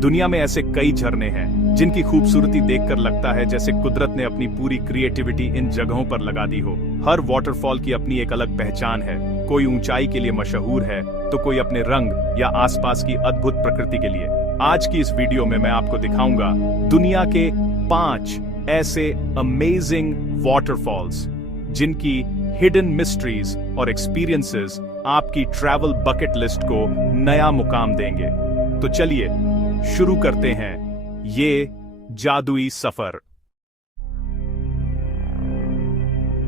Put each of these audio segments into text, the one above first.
दुनिया में ऐसे कई झरने हैं जिनकी खूबसूरती देखकर लगता है जैसे कुदरत ने अपनी पूरी क्रिएटिविटी इन जगहों पर लगा दी हो। हर वाटरफॉल की अपनी एक अलग पहचान है। कोई ऊंचाई के लिए मशहूर है तो कोई अपने रंग या आसपास की अद्भुत प्रकृति के लिए। आज की इस वीडियो में मैं आपको दिखाऊंगा दुनिया के 5 ऐसे अमेजिंग वाटरफॉल्स जिनकी हिडन मिस्ट्रीज और एक्सपीरियंसेस आपकी ट्रैवल बकेट लिस्ट को नया मुकाम देंगे। तो चलिए शुरू करते हैं ये जादुई सफर।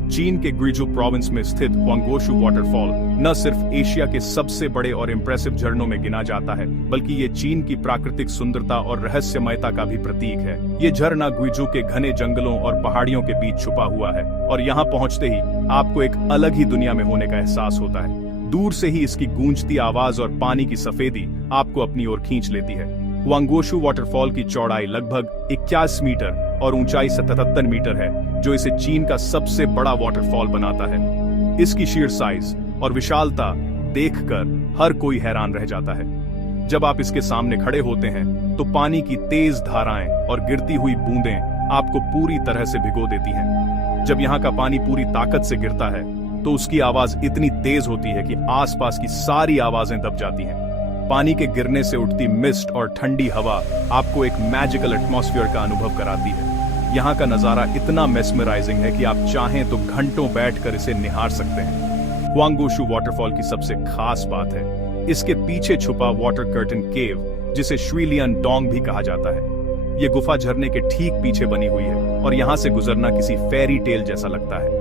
चीन के ग्विजू प्रोविंस में स्थित हुआंगोशू वाटरफॉल न सिर्फ एशिया के सबसे बड़े और इंप्रेसिव झरनों में गिना जाता है, बल्कि ये चीन की प्राकृतिक सुंदरता और रहस्यमयता का भी प्रतीक है। ये झरना ग्विजू के घने जंगलों और पहाड़ियों के बीच छुपा हुआ है और यहाँ पहुंचते ही आपको एक अलग ही दुनिया में होने का एहसास होता है। दूर से ही इसकी गूंजती आवाज और पानी की सफेदी आपको अपनी ओर खींच लेती है। हुआंगोशू वाटरफॉल की चौड़ाई लगभग 21 मीटर और ऊंचाई 77 मीटर है, जो इसे चीन का सबसे बड़ा वाटरफॉल बनाता है। इसकी शीर साइज और विशालता देखकर हर कोई हैरान रह जाता है। जब आप इसके सामने खड़े होते हैं तो पानी की तेज धाराएं और गिरती हुई बूंदें आपको पूरी तरह से भिगो देती हैं। जब यहाँ का पानी पूरी ताकत से गिरता है तो उसकी आवाज इतनी तेज होती है कि आसपास की सारी आवाजें दब जाती हैं। पानी के गिरने से उठती मिस्ट और ठंडी हवा आपको एक मैजिकल एटमॉस्फेयर का अनुभव कराती है। यहाँ का नजारा इतना मेस्मराइजिंग है कि आप चाहें तो घंटों बैठकर इसे निहार सकते हैं। हुआंगोशू वाटरफॉल की सबसे खास बात है इसके पीछे छुपा वाटर कर्टन केव, जिसे श्वीलियन डोंग भी कहा जाता है। ये गुफा झरने के ठीक पीछे बनी हुई है और यहाँ से गुजरना किसी फेरी टेल जैसा लगता है।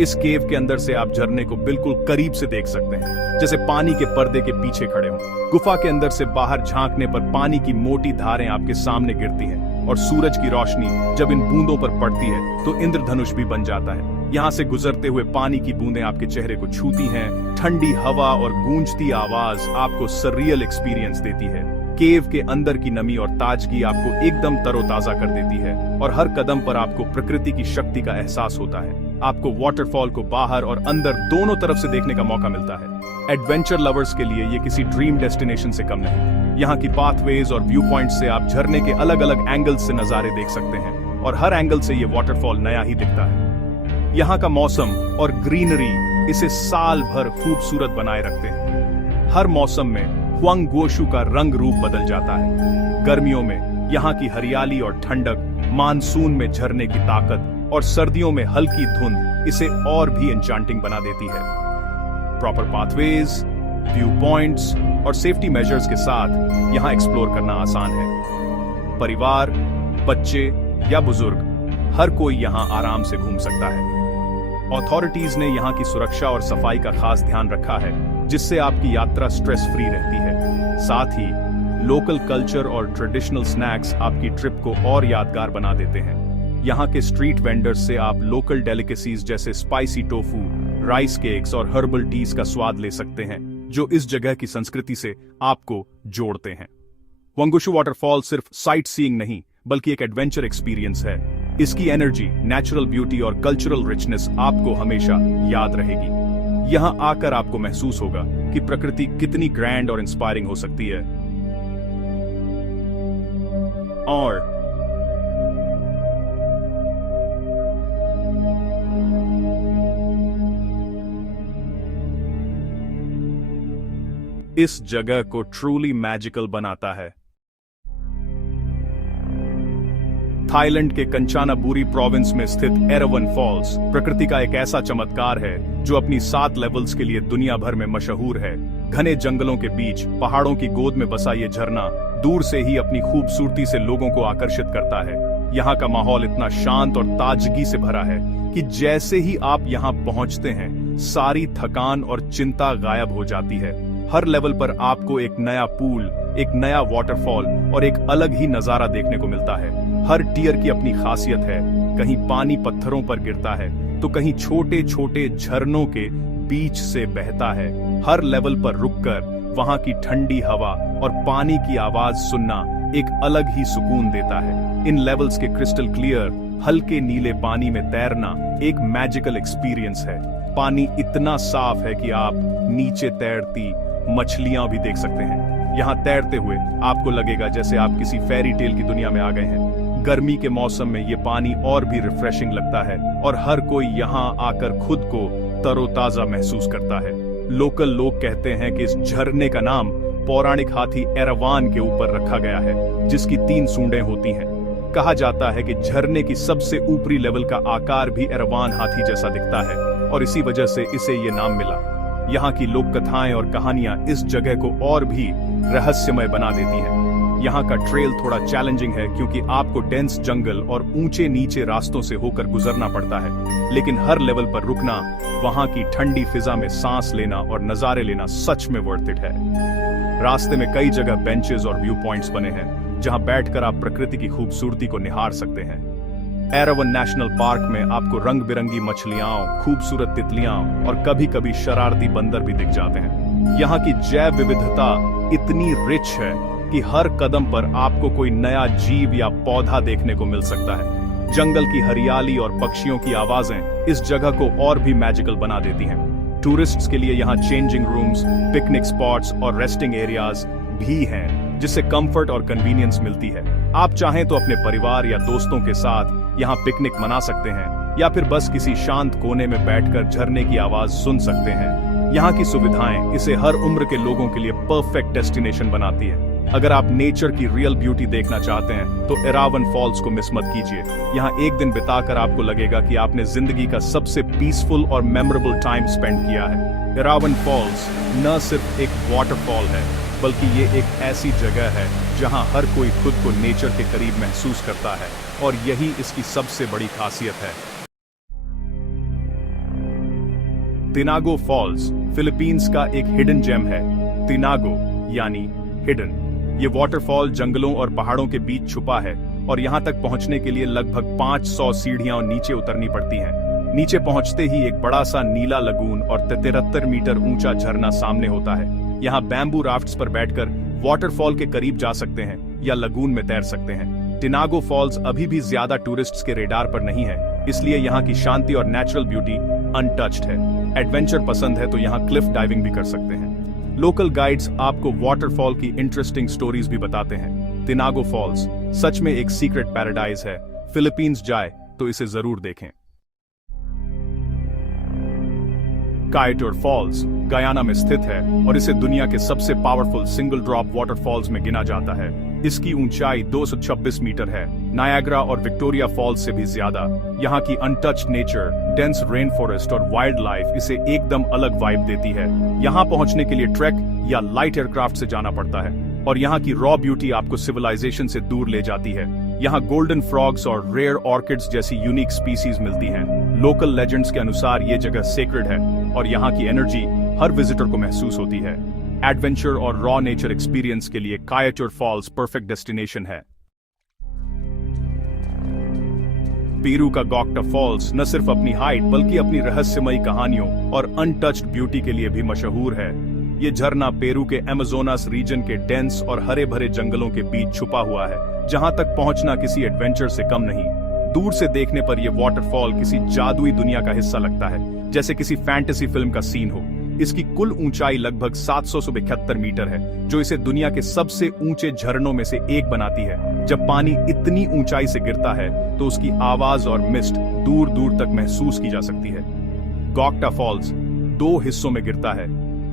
इस केव के अंदर से आप झरने को बिल्कुल करीब से देख सकते हैं, जैसे पानी के पर्दे के पीछे खड़े हों। गुफा के अंदर से बाहर झांकने पर पानी की मोटी धारें आपके सामने गिरती हैं और सूरज की रोशनी जब इन बूंदों पर पड़ती है तो इंद्रधनुष भी बन जाता है। यहाँ से गुजरते हुए पानी की बूंदें आपके चेहरे को छूती हैं। ठंडी हवा और गूंजती आवाज आपको सररियल एक्सपीरियंस देती है। केव के अंदर की नमी और ताजगी आपको एकदम तरोताजा कर देती है और हर कदम पर आपको प्रकृति की शक्ति का एहसास होता है। आपको वाटरफॉल को बाहर और अंदर दोनों तरफ से देखने का मौका मिलता है। एडवेंचर लवर्स के लिए ये किसी ड्रीम डेस्टिनेशन से कम नहीं। यहाँ की पाथवेज और व्यू पॉइंट से आप झरने के अलग अलग एंगल्स से नजारे देख सकते हैं और हर एंगल से ये वाटरफॉल नया ही दिखता है। यहाँ का मौसम और ग्रीनरी इसे साल भर खूबसूरत बनाए रखते हैं। हर मौसम में हुआंगोशू का रंग रूप बदल जाता है। गर्मियों में यहाँ की हरियाली और ठंडक, मानसून में झरने की ताकत और सर्दियों में हल्की धुंध इसे और भी एन्चांटिंग बना देती है। प्रॉपर पाथवेज, व्यू पॉइंट्स और सेफ्टी मेजर्स के साथ यहाँ एक्सप्लोर करना आसान है। परिवार, बच्चे या बुजुर्ग हर कोई यहाँ आराम से घूम सकता है। अथॉरिटीज ने यहाँ की सुरक्षा और सफाई का खास ध्यान रखा है, जिससे आपकी यात्रा स्ट्रेस फ्री रहती है। साथ ही लोकल कल्चर और ट्रेडिशनल स्नैक्स आपकी ट्रिप को और यादगार बना देते हैं। यहाँ के स्ट्रीट वेंडर्स से आप लोकल डेलिकेसीज जैसे स्पाइसी टोफू, राइस केक्स और हर्बल टीज का स्वाद ले सकते हैं, जो इस जगह की संस्कृति से आपको जोड़ते हैं। हुआंगोशू वाटरफॉल सिर्फ साइट सीइंग नहीं, बल्कि एक एडवेंचर एक्सपीरियंस है। इसकी एनर्जी, नेचुरल ब्यूटी और कल्चरल रिचनेस आपको हमेशा याद रहेगी। यहाँ आकर आपको महसूस होगा कि प्रकृति कितनी ग्रैंड और इंस्पायरिंग हो सकती है। और इस जगह को ट्रूली मैजिकल बनाता है। थाईलैंड के कंचानाबुरी प्रोविंस में स्थित एरावन फॉल्स प्रकृति का एक ऐसा चमत्कार है जो अपनी 7 लेवल्स के लिए दुनिया भर में मशहूर है। घने जंगलों के बीच पहाड़ों की गोद में बसा ये झरना दूर से ही अपनी खूबसूरती से लोगों को आकर्षित करता है। यहाँ का माहौल इतना शांत और ताजगी से भरा है कि जैसे ही आप यहाँ पहुँचते हैं सारी थकान और चिंता गायब हो जाती है। हर लेवल पर आपको एक नया पूल, एक नया वाटरफॉल और एक अलग ही नजारा देखने को मिलता है। हर टियर की अपनी खासियत है। कहीं पानी पत्थरों पर गिरता है तो कहीं छोटे छोटे झरनों के बीच से बहता है। हर लेवल पर रुककर वहां की ठंडी हवा और पानी की आवाज सुनना एक अलग ही सुकून देता है। इन लेवल्स के क्रिस्टल क्लियर, हल्के नीले पानी में तैरना एक मैजिकल एक्सपीरियंस है। पानी इतना साफ है कि आप नीचे तैरती मछलियां भी देख सकते हैं। यहाँ तैरते हुए आपको लगेगा जैसे आप किसी फेरी टेल की दुनिया में आ गए हैं। गर्मी के मौसम में ये पानी और भी रिफ्रेशिंग लगता है और हर कोई यहाँ आकर खुद को तरोताजा महसूस करता है। लोकल लोग कहते हैं कि इस झरने का नाम पौराणिक हाथी एरावान के ऊपर रखा गया है, जिसकी 3 सूंडें होती हैं। कहा जाता है कि झरने की सबसे ऊपरी लेवल का आकार भी एरावान हाथी जैसा दिखता है और इसी वजह से इसे ये नाम मिला। यहाँ की लोक कथाएं और कहानियां इस जगह को और भी रहस्यमय बना देती हैं। यहाँ का ट्रेल थोड़ा चैलेंजिंग है क्योंकि आपको डेंस जंगल और ऊंचे नीचे रास्तों से होकर गुजरना पड़ता है, लेकिन हर लेवल पर रुकना, वहाँ की ठंडी फिजा में सांस लेना और नजारे लेना सच में वर्थ इट है। रास्ते में कई जगह बेंचेस और व्यू पॉइंट्स बने हैं जहां बैठकर आप प्रकृति की खूबसूरती को निहार सकते हैं। एरावन नेशनल पार्क में आपको रंग बिरंगी मछलियां, खूबसूरत तितलियां और कभी कभी शरारती बंदर भी दिख जाते हैं। यहाँ की जैव विविधता इतनी रिच है कि हर कदम पर आपको कोई नया जीव या पौधा देखने को मिल सकता है। जंगल की हरियाली और पक्षियों की आवाजें इस जगह को और भी मैजिकल बना देती हैं। टूरिस्ट्स के लिए यहाँ चेंजिंग रूम्स, पिकनिक स्पॉट्स और रेस्टिंग एरियाज भी हैं, जिससे कंफर्ट और कन्वीनियंस मिलती है। आप चाहें तो अपने परिवार या दोस्तों के साथ यहाँ पिकनिक मना सकते हैं या फिर बस किसी शांत कोने में बैठकर झरने की आवाज सुन सकते हैं। यहाँ की सुविधाएं इसे हर उम्र के लोगों के लिए परफेक्ट डेस्टिनेशन बनाती है। अगर आप नेचर की रियल ब्यूटी देखना चाहते हैं तो एरावन फॉल्स को मिस मत कीजिए। यहाँ एक दिन बिताकर आपको लगेगा कि आपने जिंदगी का सबसे पीसफुल और मेमोरेबल टाइम स्पेंड किया है। एरावन फॉल्स न सिर्फ एक वाटरफॉल है, बल्कि ये एक ऐसी जगह है जहां हर कोई खुद को नेचर के करीब महसूस करता है और यही इसकी सबसे बड़ी खासियत है। तिनागो फॉल्स फिलीपींस का एक हिडन जेम है। तिनागो यानी हिडन। ये वाटरफॉल जंगलों और पहाड़ों के बीच छुपा है और यहाँ तक पहुँचने के लिए लगभग 500 सीढ़ियां नीचे उतरनी पड़ती हैं। नीचे पहुँचते ही एक बड़ा सा नीला लगून और 73 मीटर ऊंचा झरना सामने होता है। यहाँ बैम्बू राफ्ट्स पर बैठकर वाटरफॉल के करीब जा सकते हैं या लगून में तैर सकते हैं। तिनागो फॉल्स अभी भी ज्यादा टूरिस्ट्स के रेडार पर नहीं है, इसलिए यहाँ की शांति और नेचुरल ब्यूटी अनटच्ड है। एडवेंचर पसंद है तो यहाँ क्लिफ डाइविंग भी कर सकते हैं। लोकल गाइड्स आपको वाटरफॉल की इंटरेस्टिंग स्टोरीज भी बताते हैं। तिनागो फॉल्स सच में एक सीक्रेट पैराडाइज है। फिलीपींस जाए तो इसे जरूर देखें। कायटोर फॉल्स गयाना में स्थित है और इसे दुनिया के सबसे पावरफुल सिंगल ड्रॉप वाटरफॉल्स में गिना जाता है। इसकी ऊंचाई 226 मीटर है, नायाग्रा और विक्टोरिया फॉल्स से भी ज्यादा। यहाँ की untouched nature, dense rain forest और वाइल्ड लाइफ इसे एकदम अलग वाइब देती है। यहाँ पहुँचने के लिए ट्रैक या लाइट एयरक्राफ्ट से जाना पड़ता है और यहाँ की रॉ ब्यूटी आपको सिविलाइजेशन से दूर ले जाती है। यहाँ गोल्डन फ्रॉग्स और रेयर ऑर्किड्स जैसी यूनिक स्पीसीज मिलती हैं। लोकल लेजेंड्स के अनुसार ये जगह सेक्रेड है और यहाँ की एनर्जी हर विजिटर को महसूस होती है। एडवेंचर और रॉ नेचर एक्सपीरियंस के लिए कायटोर फॉल्स परफेक्ट डेस्टिनेशन है। पेरू का गॉक्टा फॉल्स न सिर्फ अपनी हाइट बल्कि अपनी रहस्यमयी कहानियों और अनटच्ड ब्यूटी के लिए भी मशहूर है। ये झरना पेरू के अमेज़ोनस रीजन के डेंस और हरे भरे जंगलों के बीच छुपा हुआ है, जहां तक पहुंचना किसी एडवेंचर से कम नहीं। दूर से देखने पर यह वाटरफॉल किसी जादुई दुनिया का हिस्सा लगता है, जैसे किसी फैंटेसी फिल्म का सीन हो। इसकी कुल ऊंचाई लगभग 772 मीटर है, जो इसे दुनिया के सबसे ऊंचे झरनों में से एक बनाती है। जब पानी इतनी ऊंचाई से गिरता है तो उसकी आवाज और मिस्ट दूर दूर तक महसूस की जा सकती है। गॉक्टा फॉल्स 2 हिस्सों में गिरता है,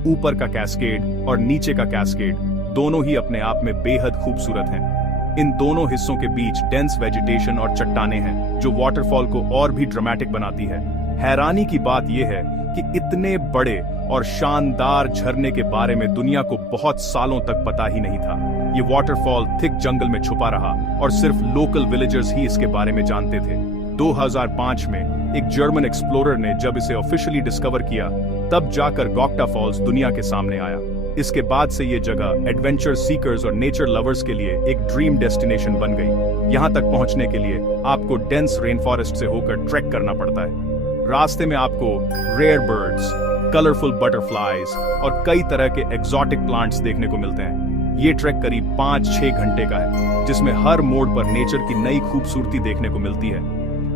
ऊपर का कैस्केड और नीचे का कैस्केड, दोनों ही अपने आप में बेहद खूबसूरत हैं। इन दोनों हिस्सों के बीच डेंस वेजिटेशन और चट्टानें हैं, जो वाटरफॉल को और भी ड्रामेटिक बनाती है। हैरानी की बात यह है कि इतने बड़े और शानदार झरने के बारे में दुनिया को बहुत सालों तक पता ही नहीं था। ये वाटरफॉल थिक जंगल में छुपा रहा और सिर्फ लोकल विलेजर्स ही इसके बारे में जानते थे। 2005 में एक जर्मन एक्सप्लोरर ने जब इसे ऑफिशियली डिस्कवर किया, तब जाकर गॉक्टा फॉल्स दुनिया के सामने आया। इसके बाद से ये जगह एडवेंचर सीकर्स और नेचर लवर्स के लिए एक ड्रीम डेस्टिनेशन बन गई। यहाँ तक पहुँचने के लिए आपको डेंस रेन फॉरेस्ट से होकर ट्रैक करना पड़ता है। रास्ते में आपको रेयर बर्ड्स, कलरफुल बटरफ्लाइज और कई तरह के एक्सोटिक प्लांट्स देखने को मिलते हैं। ये ट्रैक करीब 5-6 घंटे का है, जिसमें हर मोड़ पर नेचर की नई खूबसूरती देखने को मिलती है।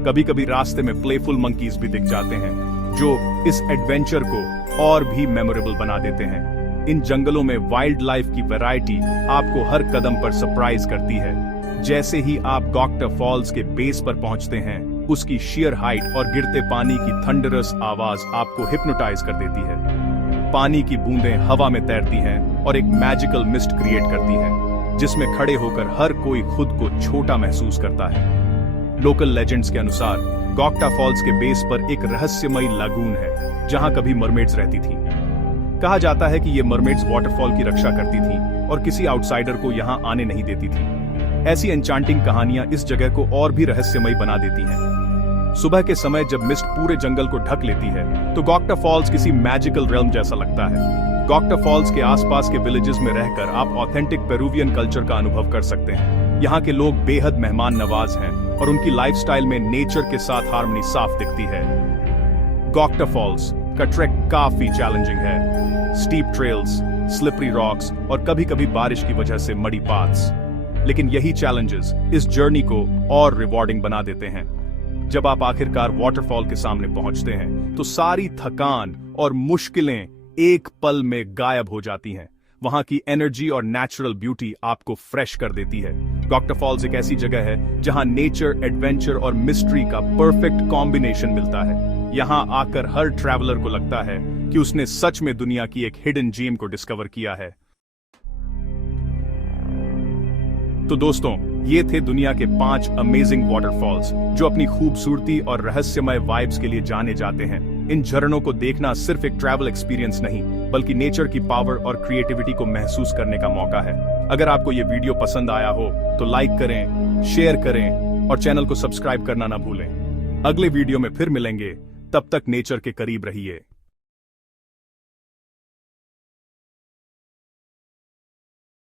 कभी कभी रास्ते में प्लेफुल मंकीज भी दिख जाते हैं, जो इस एडवेंचर को और भी मेमोरेबल बना देते हैं। इन जंगलों में वाइल्ड लाइफ की वैरायटी आपको हर कदम पर सरप्राइज करती है। जैसे ही आप गॉक्टा फॉल्स के बेस पर पहुंचते हैं, उसकी शेयर हाइट और गिरते पानी की थंडरस आवाज आपको हिप्नोटाइज कर देती है। पानी की बूंदें हवा में तैरती हैं और एक मैजिकल मिस्ट क्रिएट करती हैं, जिसमें खड़े होकर हर कोई खुद को छोटा महसूस करता है। लोकल लेजेंड्स के अनुसार गॉक्टा फॉल्स के बेस पर एक रहस्यमयी लागून है, जहां कभी मरमेड्स रहती थीं। कहा जाता है कि ये मरमेड्स वाटरफॉल की रक्षा करती थीं और किसी आउटसाइडर को यहां आने नहीं देती थीं। ऐसी एन्चांटिंग कहानियां इस जगह को और भी रहस्यमयी बना देती हैं। सुबह के समय जब मिस्ट पूरे जंगल को ढक लेती है, तो गॉक्टा फॉल्स किसी मैजिकल रेल्म जैसा लगता है। गॉक्टा फॉल्स के आसपास के विलेजेस में रहकर आप ऑथेंटिक पेरुवियन कल्चर का अनुभव कर सकते हैं। यहाँ के लोग बेहद मेहमान नवाज हैं और उनकी लाइफस्टाइल में नेचर के साथ हार्मनी साफ दिखती है। गॉक्टा फॉल्स का ट्रैक काफी चैलेंजिंग है। स्टीप ट्रेल्स, स्लिपरी रॉक्स और कभी-कभी बारिश की वजह से मडी पाथ्स। लेकिन यही चैलेंजेस इस जर्नी को और रिवॉर्डिंग बना देते हैं। जब आप आखिरकार वाटरफॉल के सामने पहुंचते हैं, तो सारी थकान और मुश्किलें एक पल में गायब हो जाती हैं। वहां की एनर्जी और नेचुरल ब्यूटी आपको फ्रेश कर देती है। गॉक्टा फॉल्स एक ऐसी जगह है जहां नेचर, एडवेंचर और मिस्ट्री का परफेक्ट कॉम्बिनेशन मिलता है। यहां आकर हर ट्रैवलर को लगता है कि उसने सच में दुनिया की एक हिडन जेम को डिस्कवर किया है। तो दोस्तों, ये थे दुनिया के 5 अमेजिंग वाटरफॉल्स जो अपनी खूबसूरती और रहस्यमय वाइब्स के लिए जाने जाते हैं। इन झरनों को देखना सिर्फ एक ट्रैवल एक्सपीरियंस नहीं, बल्कि नेचर की पावर और क्रिएटिविटी को महसूस करने का मौका है। अगर आपको ये वीडियो पसंद आया हो तो लाइक करें, शेयर करें और चैनल को सब्सक्राइब करना ना भूलें। अगले वीडियो में फिर मिलेंगे, तब तक नेचर के करीब रहिए।